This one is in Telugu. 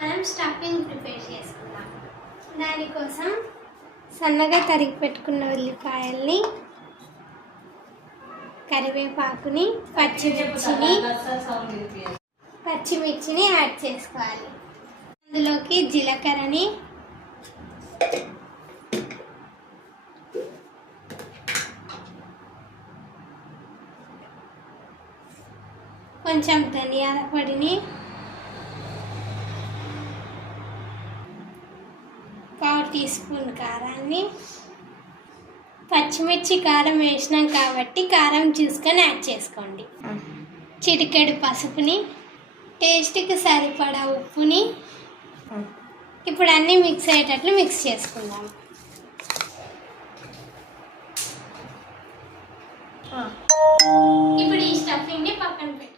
మనం స్టఫింగ్ ప్రిపేర్ చేసుకుందాం. దానికోసం సన్నగా తరిగి పెట్టుకున్న ఉల్లిపాయల్ని, కరివేపాకుని, పచ్చిమిర్చిని యాడ్ చేసుకోవాలి. అందులోకి జీలకర్రని, కొంచెం ధనియాల పొడిని, 1/4 టీ స్పూన్ కారాన్ని, పచ్చిమిర్చి కారం వేసినాం కాబట్టి కారం చూసుకొని యాడ్ చేసుకోండి. చిటికెడు పసుపుని, టేస్ట్కి సరిపడా ఉప్పుని. ఇప్పుడు అన్నీ మిక్స్ అయ్యేటట్లు మిక్స్ చేసుకుందాం. ఇప్పుడు ఈ స్టఫింగ్ని పక్కన పెట్టు.